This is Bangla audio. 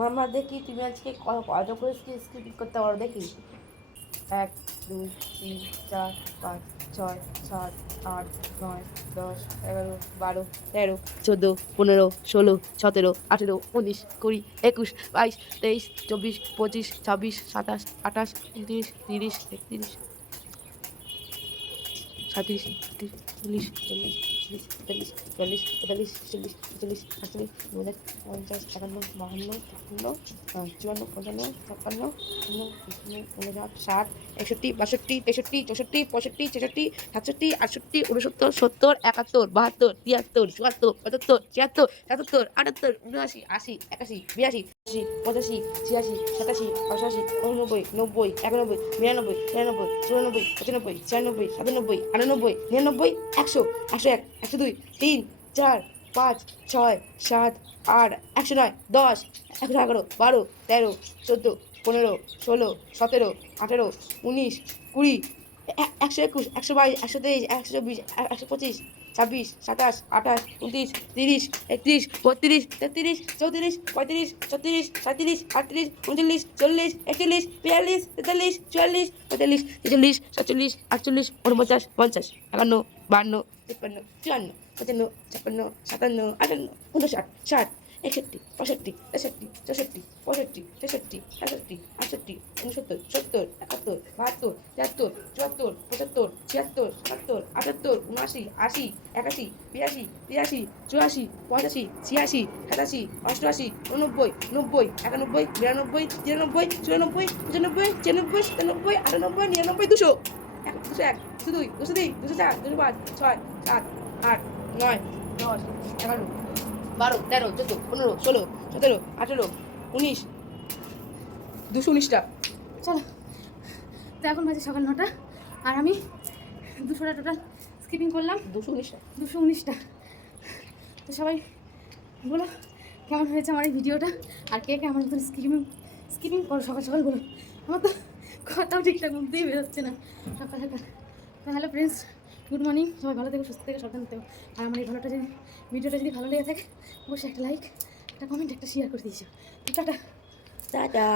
মামা, দেখি তুমি আজকে কত করে স্কিপ করতে পারো দেখি। এক, দুই, তিন, চার, পাঁচ, ছয়, সাত, আট, নয়, দশ, এগারো, বারো, তেরো, চোদ্দ, পনেরো, ষোলো, সতেরো, আঠেরো, উনিশ, কুড়ি, একুশ, বাইশ, তেইশ, চব্বিশ, পঁচিশ, ছাব্বিশ, সাতাশ, আঠাশ, উনত্রিশ, তিরিশ, একত্রিশ। সাঁত্রিশ আটত্রিশ চল্লিশ চল্লিশ চল্লিশ চল্লিশ পঁয়তাল্লিশ, চল্লিশ চল্লিশ আটচল্লিশ উনপঞ্চাশ পঞ্চাশ একান্ন বাহান্ন তিপ্পান্ন চুয়ান্ন, পঞ্চান্ন, ছাপ্পান্ন ষাট, একষট্টি, বাষট্টি, তেষট্টি, চৌষট্টি, পঁয়ষট্টি, ছেষট্টি, সাতষট্টি, আটষট্টি উনসত্তর সত্তর, একাত্তর, বাহাত্তর, তিয়াত্তর, চুয়াত্তর, পঁচাত্তর, ছিয়াত্তর সাতাত্তর আটাত্তর, উনআশি, আশি, একাশি, বিরাশি আশি পঁচাশি, ছিয়াশি, সাতাশি অষ্টাশি উননব্বই, নব্বই, একানব্বই নিরানব্বই তিরানব্বই, চুরানব্বই, পঁচানব্বই ছিয়ানব্বই, সাতানব্বই আটানব্বই নিরানব্বই, একশো একশো এক, একশো দুই, তিন, চার, পাঁচ, ছয়, সাত, আট, একশো নয়, দশ, একশো এগারো, বারো, তেরো, চোদ্দ, পনেরো, ষোলো, সতেরো, আঠেরো, উনিশ, কুড়ি একশো একুশ, একশো বাইশ, একশো তেইশ, একশো চব্বিশ, একশো পঁচিশ ছাব্বিশ, সাতাশ, আঠাশ, উনত্রিশ, তিরিশ, একত্রিশ, বত্রিশ, তেত্রিশ, চৌত্রিশ, পঁয়ত্রিশ, ছত্রিশ সাঁত্রিশ আটত্রিশ, উনচল্লিশ, চল্লিশ, একচল্লিশ, বিয়াল্লিশ, তেতাল্লিশ, চুয়াল্লিশ, পঁয়তাল্লিশ, ছেচল্লিশ, সাতচল্লিশ, আটচল্লিশ উনপঞ্চাশ পঞ্চাশ, একান্ন বাহান্ন তিপ্পান্ন, চুয়ান্ন, পঁচান্ন, ছাপ্পান্ন, সাতান্ন, আটান্ন উনষাট ষাট, একষট্টি, পঁয়ষট্টি, তেষট্টি, চৌষট্টি, পঁয়ষট্টি ছেষট্টি সাতষট্টি আটষট্টি উনসত্তর সত্তর একাত্তর তিয়াত্তর, চুয়াত্তর, পঁচাত্তর, ছিয়াত্তর, সাতাত্তর, আটাত্তর, উনআশি, আশি, একাশি, বিরাশি, তিরাশি, চুরাশি পঁচাশি ছিয়াশি, সাতাশি, অষ্টআশি, উননব্বই, নব্বই, একানব্বই বিরানব্বই তিরানব্বই, চুরানব্বই, পঁচানব্বই, ছিয়ানব্বই, সাতানব্বই, আটানব্বই, নিরানব্বই, দুশো। এক দুশো এক, দুশো দুই, দুশো তিন, দুশো চার, দুশো পাঁচ, ছয়, সাত, আট, নয়, দশ, এগারো, বারো, তেরো, চোদ্দ, পনেরো, ষোলো, সতেরো, আঠেরো, উনিশ, দুশো উনিশটা। চলো। তো এখন বাজে সকাল নটা। আর আমি দুশোটা টোটাল স্কিপিং করলাম। দুশো উনিশটা। দুশো উনিশটা। তো সবাই বলো কেমন হয়েছে আমার এই ভিডিওটা? আর কে কে আমার মতন স্কিপিং স্কিপিং করো সকাল সকাল বলো। আমার তো কথাও ঠিকঠাক মুখ বেরোচ্ছে না। সকাল সকাল। তো হ্যালো ফ্রেন্ডস গুড মর্নিং সবাই ভালো থেকো সুস্থ থেকে সাবধান থেকো। আর আমার এই ভালোটা যদি ভিডিওটা যদি ভালো লেগে থাকে অবশ্যই একটা লাইক একটা কমেন্ট একটা শেয়ার করে দিয়েছ। টাটা। টাটা।